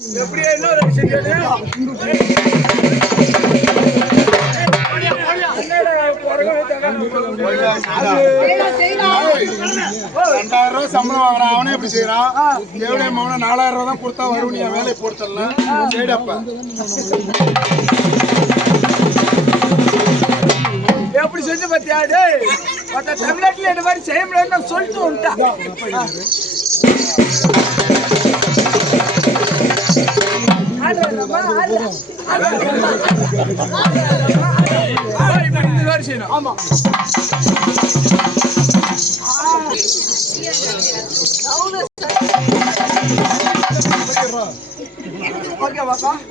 எப்படியே இன்னொரு விஷயம் கேளு. 2000 ரூபாய் சம்பளம் வாங்குறான். அவனே எப்படி செய்யறான்? எவ்வளவு மௌன 4000 ரூபாய் தான் கொடுத்தா வரும். நீ வேலையை போடுத்தல சரிடப்ப. எப்படி செஞ்சு பத்தியா? தமிழ்நாட்டுல இந்த மாதிரி செய்ய முடியாது சொல்லிட்டு வந்துட்டா. ஆமா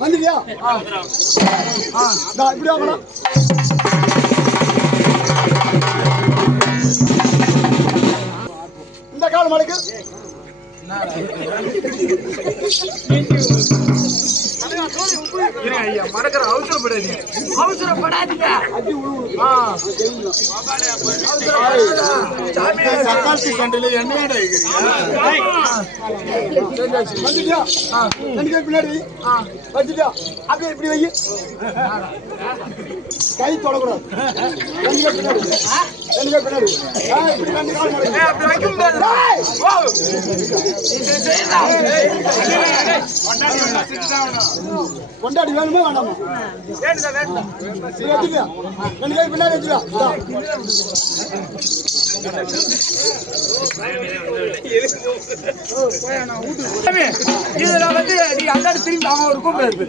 வந்துட்டியா? இப்படியா மேடம்? இந்த காலம் மலைக்கு மறக்கிற அவசரப்படாதீங்க. சக்காசி கண்டில என்னடா வந்துட்டியா? பின்னாடி வந்துட்டியா? அப்படியே இப்படி வை. கை தொடக்கூடாது. பின்னாடி கொண்டாடி வேணுமா வேண்டாமா? பின்னாடி இதுல வந்து நீ அந்த திரும்பி அவங்க ஒரு கூப்பிடாது.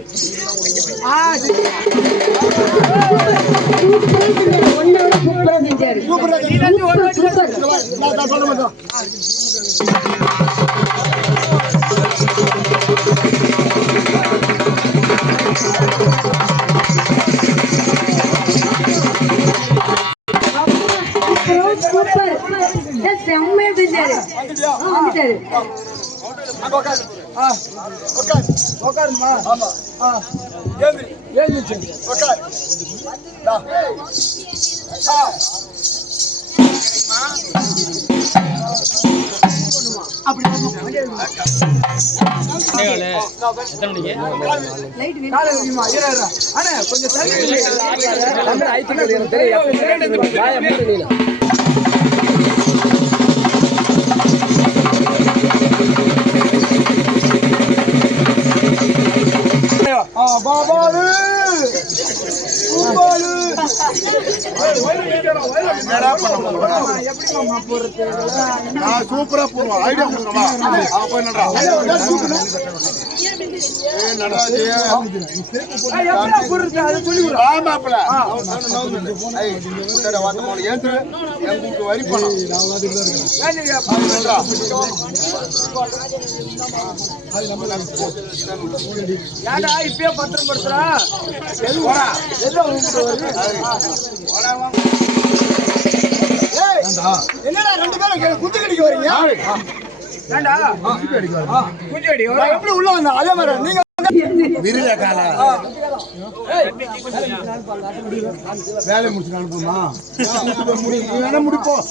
சூப்பரா போடுவான். ஐடியா வரி பணம் இப்பயே பத்திரம் படுத்துறா. என்னடா 2 பேரும் குஞ்சு கடிக்க வரீங்க? எப்படி உள்ள வந்தா? அதே மாதிரி நீங்க விருத கால வேலை முடிச்சு அனுப்புமா? முடிப்போம்.